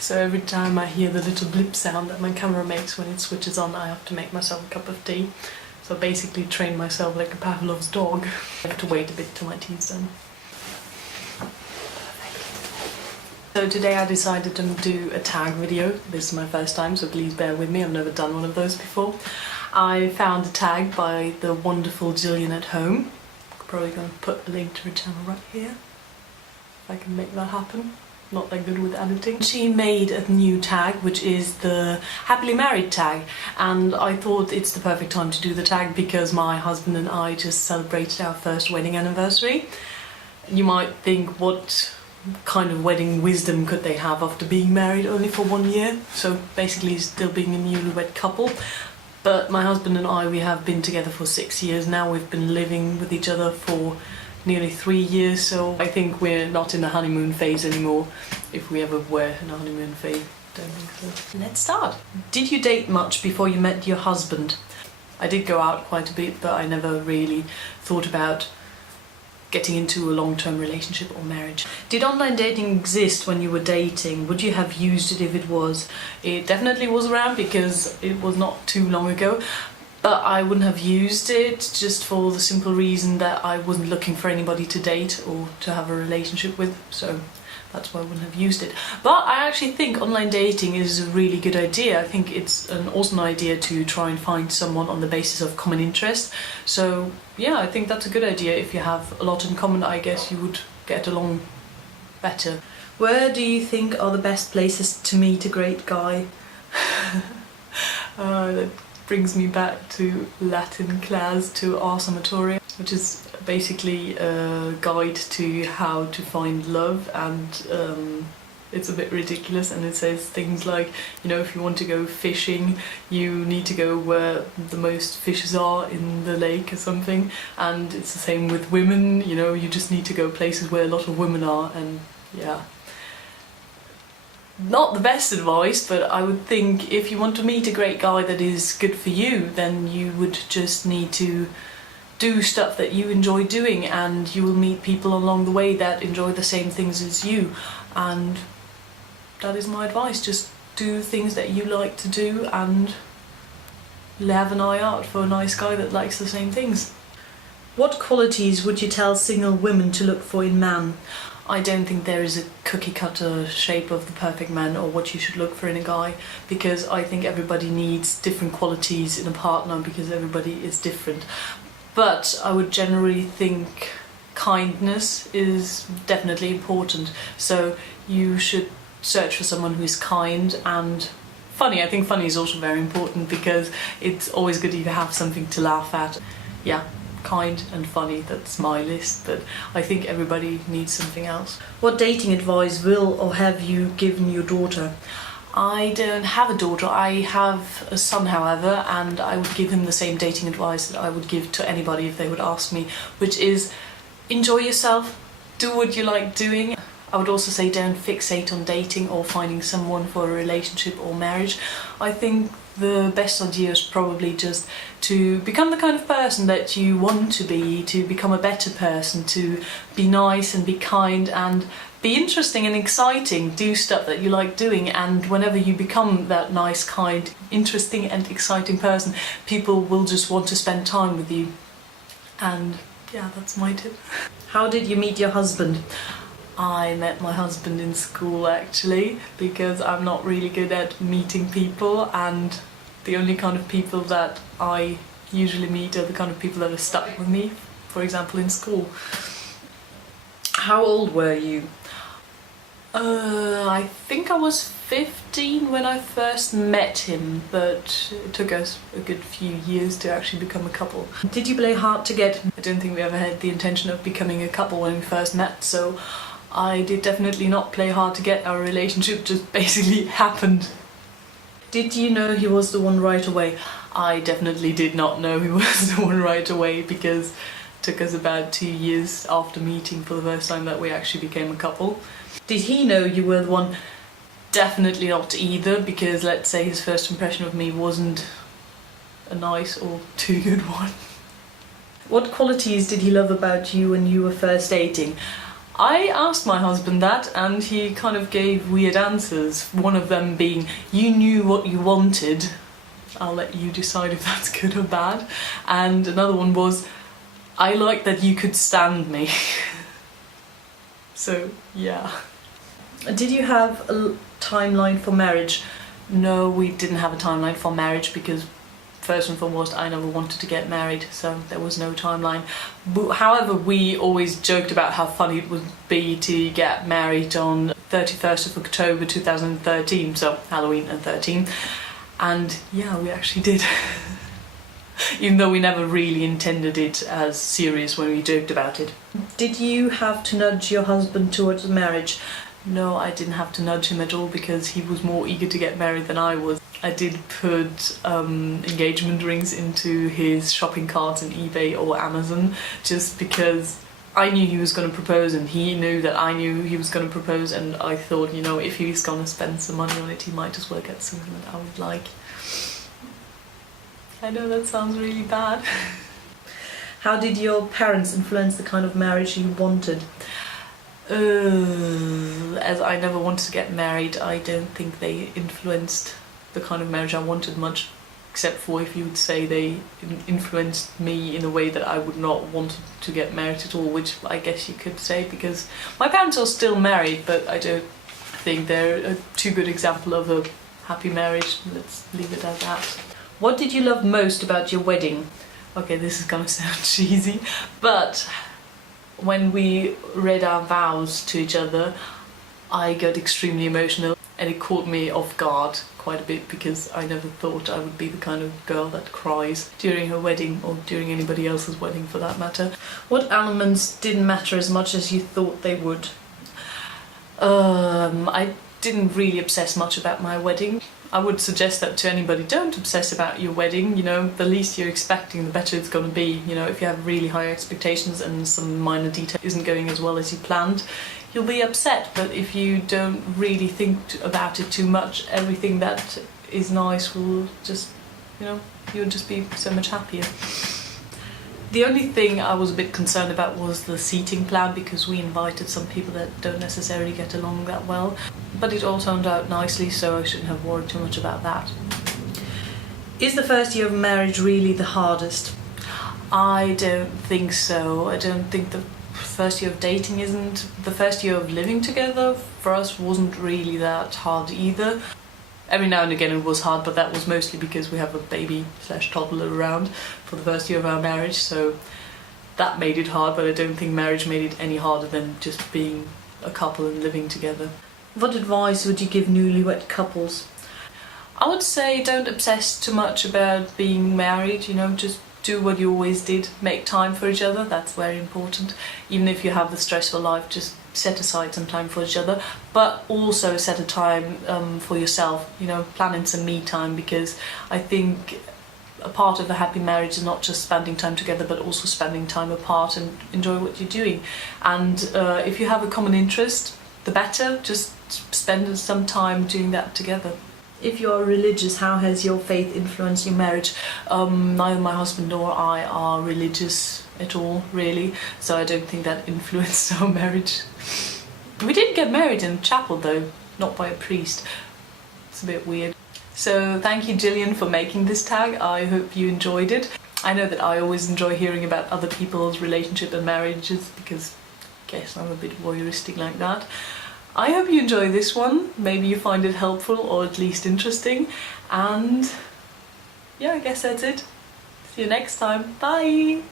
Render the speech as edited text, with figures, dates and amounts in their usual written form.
So every time I hear the little blip sound that my camera makes when it switches on, I have to make myself a cup of tea. So basically train myself like a Pavlov's dog. I have to wait a bit till my tea's done. So today I decided to do a tag video. This is my first time, so please bear with me. I've never done one of those before. I found a tag by the wonderful Gillian at home. Probably going to put a link to her channel right here, if I can make that happen. Not that good with editing. She made a new tag, which is the happily married tag, and I thought it's the perfect time to do the tag because my husband and I just celebrated our first wedding anniversary. You might think, what kind of wedding wisdom could they have after being married only for 1 year? So basically still being a newlywed couple. But my husband and I, we have been together for 6 years now. We've been living with each other for nearly 3 years, so I think we're not in the honeymoon phase anymore. If we ever were in a honeymoon phase, don't think so. Let's start. Did you date much before you met your husband? I did go out quite a bit, but I never really thought about getting into a long-term relationship or marriage. Did online dating exist when you were dating? Would you have used it if it was? It definitely was around because it was not too long ago. But I wouldn't have used it just for the simple reason that I wasn't looking for anybody to date or to have a relationship with, so that's why I wouldn't have used it. But I actually think online dating is a really good idea. I think it's an awesome idea to try and find someone on the basis of common interest. So yeah, I think that's a good idea. If you have a lot in common, I guess you would get along better. Where do you think are the best places to meet a great guy? That brings me back to Latin class, to Ars Amatoria, which is basically a guide to how to find love, and it's a bit ridiculous, and it says things like, you know, if you want to go fishing, you need to go where the most fishes are in the lake or something, and it's the same with women, you know, you just need to go places where a lot of women are, and yeah. Not the best advice, but I would think if you want to meet a great guy that is good for you, then you would just need to do stuff that you enjoy doing, and you will meet people along the way that enjoy the same things as you. And that is my advice, just do things that you like to do and have an eye out for a nice guy that likes the same things. What qualities would you tell single women to look for in man? I don't think there is a cookie cutter shape of the perfect man or what you should look for in a guy, because I think everybody needs different qualities in a partner because everybody is different. But I would generally think kindness is definitely important. So you should search for someone who is kind and funny. I think funny is also very important because it's always good if you have something to laugh at. Yeah. Kind and funny, that's my list, but I think everybody needs something else. What dating advice will or have you given your daughter? I don't have a daughter, I have a son however, and I would give him the same dating advice that I would give to anybody if they would ask me, which is enjoy yourself, do what you like doing. I would also say don't fixate on dating or finding someone for a relationship or marriage. I think the best idea is probably just to become the kind of person that you want to become a better person, to be nice and be kind and be interesting and exciting, do stuff that you like doing, and whenever you become that nice, kind, interesting and exciting person, people will just want to spend time with you. And yeah, that's my tip. How did you meet your husband? I met my husband in school actually, because I'm not really good at meeting people, and the only kind of people that I usually meet are the kind of people that are stuck with me, for example in school. How old were you? I think I was 15 when I first met him, but it took us a good few years to actually become a couple. Did you play hard to get? I don't think we ever had the intention of becoming a couple when we first met, so I did definitely not play hard to get. Our relationship just basically happened. Did you know he was the one right away? I definitely did not know he was the one right away, because it took us about 2 years after meeting for the first time that we actually became a couple. Did he know you were the one? Definitely not either, because let's say his first impression of me wasn't a nice or too good one. What qualities did he love about you when you were first dating? I asked my husband that and he kind of gave weird answers. One of them being, you knew what you wanted. I'll let you decide if that's good or bad. And another one was, I like that you could stand me. So, yeah. Did you have a timeline for marriage? No, we didn't have a timeline for marriage because first and foremost, I never wanted to get married, so there was no timeline. However, we always joked about how funny it would be to get married on 31st of October 2013, so Halloween and 13. And yeah, we actually did. Even though we never really intended it as serious when we joked about it. Did you have to nudge your husband towards marriage? No, I didn't have to nudge him at all because he was more eager to get married than I was. I did put engagement rings into his shopping carts on eBay or Amazon just because I knew he was going to propose and he knew that I knew he was going to propose, and I thought, you know, if he's going to spend some money on it, he might as well get something that I would like. I know that sounds really bad. How did your parents influence the kind of marriage you wanted? As I never wanted to get married, I don't think they influenced the kind of marriage I wanted much, except for if you would say they influenced me in a way that I would not want to get married at all, which I guess you could say, because my parents are still married, but I don't think they're a too good example of a happy marriage. Let's leave it at that. What did you love most about your wedding? Okay, this is gonna sound cheesy, but when we read our vows to each other, I got extremely emotional and it caught me off guard quite a bit because I never thought I would be the kind of girl that cries during her wedding or during anybody else's wedding for that matter. What elements didn't matter as much as you thought they would? I didn't really obsess much about my wedding. I would suggest that to anybody, don't obsess about your wedding, you know, the least you're expecting the better it's going to be. You know, if you have really high expectations and some minor detail isn't going as well as you planned, you'll be upset. But if you don't really think about it too much, everything that is nice will just, you know, you'll just be so much happier. The only thing I was a bit concerned about was the seating plan because we invited some people that don't necessarily get along that well. But it all turned out nicely, so I shouldn't have worried too much about that. Is the first year of marriage really the hardest? I don't think so. I don't think the first year of dating isn't. The first year of living together for us wasn't really that hard either. Every now and again it was hard, but that was mostly because we have a baby/toddler around for the first year of our marriage, so that made it hard, but I don't think marriage made it any harder than just being a couple and living together. What advice would you give newlywed couples? I would say don't obsess too much about being married, you know, just do what you always did, make time for each other, that's very important. Even if you have the stressful life, just set aside some time for each other, but also set a time for yourself, you know, plan in some me time, because I think a part of a happy marriage is not just spending time together but also spending time apart and enjoy what you're doing. And if you have a common interest, the better, just spend some time doing that together. If you are religious, how has your faith influenced your marriage? Neither my husband nor I are religious at all, really, so I don't think that influenced our marriage. We did get married in a chapel though, not by a priest. It's a bit weird. So thank you, Gillian, for making this tag. I hope you enjoyed it. I know that I always enjoy hearing about other people's relationship and marriages because I guess I'm a bit voyeuristic like that. I hope you enjoy this one. Maybe you find it helpful or at least interesting. And yeah, I guess that's it. See you next time. Bye!